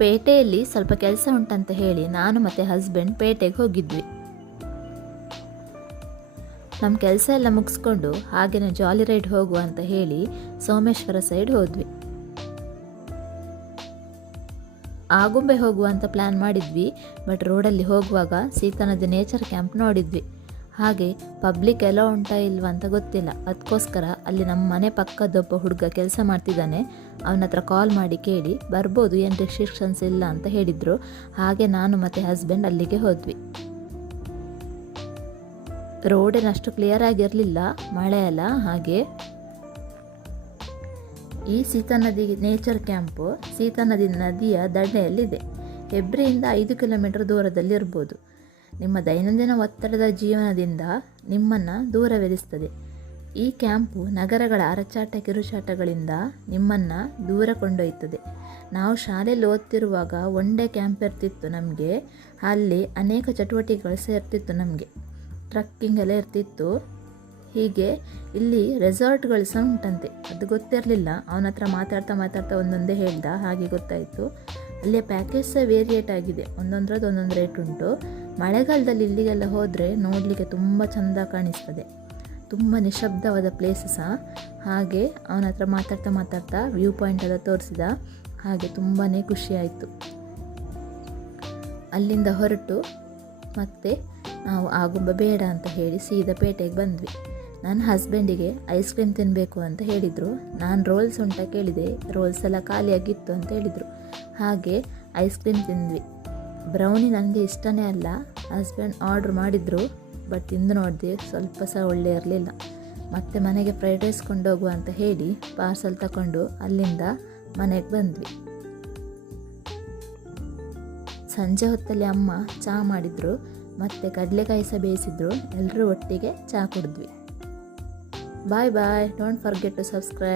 ಪೇಟೆಯಲ್ಲಿ ಸ್ವಲ್ಪ ಕೆಲಸ ಉಂಟಂತ ಹೇಳಿ ನಾನು ಮತ್ತು ಹಸ್ಬೆಂಡ್ ಪೇಟೆಗೆ ಹೋಗಿದ್ವಿ. ನಮ್ಮ ಕೆಲಸ ಎಲ್ಲ ಮುಗಿಸ್ಕೊಂಡು ಹಾಗೇನೆ ಜಾಲಿ ರೈಡ್ ಹೋಗುವ ಅಂತ ಹೇಳಿ ಸೋಮೇಶ್ವರ ಸೈಡ್ ಹೋದ್ವಿ. ಆಗುಂಬೆ ಹೋಗುವ ಅಂತ ಪ್ಲ್ಯಾನ್ ಮಾಡಿದ್ವಿ ಬಟ್ ರೋಡಲ್ಲಿ ಹೋಗುವಾಗ ಸೀತನದ ನೇಚರ್ ಕ್ಯಾಂಪ್ ನೋಡಿದ್ವಿ. ಹಾಗೆ ಪಬ್ಲಿಕ್ ಎಲ್ಲ ಉಂಟಾ ಇಲ್ವಾ ಅಂತ ಗೊತ್ತಿಲ್ಲ. ಅದಕ್ಕೋಸ್ಕರ ಅಲ್ಲಿ ನಮ್ಮ ಮನೆ ಪಕ್ಕದೊಬ್ಬ ಹುಡುಗ ಕೆಲಸ ಮಾಡ್ತಿದ್ದಾನೆ ಅವನ ಹತ್ರ ಕಾಲ್ ಮಾಡಿ ಕೇಳಿ, ಬರ್ಬೋದು, ಏನು ರಿಸ್ಟ್ರಿಕ್ಷನ್ಸ್ ಇಲ್ಲ ಅಂತ ಹೇಳಿದರು. ಹಾಗೆ ನಾನು ಮತ್ತು ಹಸ್ಬೆಂಡ್ ಅಲ್ಲಿಗೆ ಹೋದ್ವಿ. ರೋಡೇನಷ್ಟು ಕ್ಲಿಯರ್ ಆಗಿರಲಿಲ್ಲ, ಮಳೆ ಅಲ್ಲ, ಹಾಗೆ. ಈ ಸೀತಾ ನದಿ ನೇಚರ್ ಕ್ಯಾಂಪು ಸೀತಾ ನದಿ ನದಿಯ ದಡೆಯಲ್ಲಿದೆ ಹೆಬ್ರಿಯಿಂದ ಐದು ಕಿಲೋಮೀಟರ್ ದೂರದಲ್ಲಿ ಇರ್ಬೋದು. ನಿಮ್ಮ ದೈನಂದಿನ ಒತ್ತಡದ ಜೀವನದಿಂದ ನಿಮ್ಮನ್ನು ದೂರವಿರಿಸ್ತದೆ. ಈ ಕ್ಯಾಂಪು ನಗರಗಳ ಅರಚಾಟ ಕಿರುಚಾಟಗಳಿಂದ ನಿಮ್ಮನ್ನು ದೂರ ಕೊಂಡೊಯ್ತದೆ ನಾವು ಶಾಲೆಯಲ್ಲಿ ಓದ್ತಿರುವಾಗ ಒನ್ ಡೇ ಕ್ಯಾಂಪ್ ಇರ್ತಿತ್ತು ನಮಗೆ. ಅಲ್ಲಿ ಅನೇಕ ಚಟುವಟಿಕೆಗಳು ಸಹ ಇರ್ತಿತ್ತು ನಮಗೆ. ಟ್ರಕ್ಕಿಂಗ್ ಎಲ್ಲ ಇರ್ತಿತ್ತು. ಹೀಗೆ ಇಲ್ಲಿ ರೆಸಾರ್ಟ್ಗಳು ಸಹ ಉಂಟಂತೆ. ಅದು ಗೊತ್ತಿರಲಿಲ್ಲ. ಅವನ ಹತ್ರ ಮಾತಾಡ್ತಾ ಮಾತಾಡ್ತಾ ಒಂದೊಂದೇ ಹೇಳ್ದ. ಹಾಗೆ ಗೊತ್ತಾಯಿತು. ಅಲ್ಲೇ ಪ್ಯಾಕೇಜ್ ಸಹ ವೇರಿಯೇಟ್ ಆಗಿದೆ. ಒಂದೊಂದ್ರದ್ದು ಒಂದೊಂದು ರೇಟ್ ಉಂಟು. ಮಳೆಗಾಲದಲ್ಲಿ ಇಲ್ಲಿಗೆಲ್ಲ ಹೋದರೆ ನೋಡಲಿಕ್ಕೆ ತುಂಬ ಚೆಂದ ಕಾಣಿಸ್ತದೆ. ತುಂಬ ನಿಶಬ್ದವಾದ ಪ್ಲೇಸ್ ಸಹ. ಹಾಗೆ ಅವನ ಹತ್ರ ಮಾತಾಡ್ತಾ ಮಾತಾಡ್ತಾ ವ್ಯೂ ಪಾಯಿಂಟ್ ಎಲ್ಲ ತೋರಿಸಿದ. ಹಾಗೆ ತುಂಬಾ ಖುಷಿಯಾಯಿತು ಅಲ್ಲಿಂದ ಹೊರಟು ಮತ್ತೆ ನಾವು ಆಗುಂಬ ಬೇಡ ಅಂತ ಹೇಳಿ ಸೀದಾ ಪೇಟೆಗೆ ಬಂದ್ವಿ. ನನ್ನ ಹಸ್ಬೆಂಡಿಗೆ ಐಸ್ ಕ್ರೀಮ್ ತಿನ್ನಬೇಕು ಅಂತ ಹೇಳಿದರು. ನಾನು ರೋಲ್ಸ್ ಉಂಟ ಕೇಳಿದೆ. ರೋಲ್ಸ್ ಎಲ್ಲ ಖಾಲಿಯಾಗಿತ್ತು ಅಂತ ಹೇಳಿದರು. ಹಾಗೆ ಐಸ್ ಕ್ರೀಮ್ ತಿಂದ್ವಿ. ಬ್ರೌನಿ ನನಗೆ ಇಷ್ಟನೇ ಅಲ್ಲ. ಹಸ್ಬೆಂಡ್ ಆರ್ಡ್ರ್ ಮಾಡಿದರು. ಬಟ್ ತಿಂದು ನೋಡಿದೆ ಸ್ವಲ್ಪ ಸಹ ಒಳ್ಳೆ ಇರಲಿಲ್ಲ. ಮತ್ತೆ ಮನೆಗೆ ಫ್ರೈಡ್ ರೈಸ್ ಕೊಂಡೋಗುವ ಅಂತ ಹೇಳಿ ಪಾರ್ಸಲ್ ತಗೊಂಡು ಅಲ್ಲಿಂದ ಮನೆಗೆ ಬಂದ್ವಿ. ಸಂಜೆ ಹೊತ್ತಲ್ಲಿ ಅಮ್ಮ ಚಹಾ ಮಾಡಿದ್ರು. ಮತ್ತು ಕಡಲೆಕಾಯಿ ಸಹ ಬೇಯಿಸಿದ್ರು. ಎಲ್ಲರೂ ಒಟ್ಟಿಗೆ ಚಹಾ ಕುಡಿದ್ವಿ. Bye bye. Don't forget to subscribe.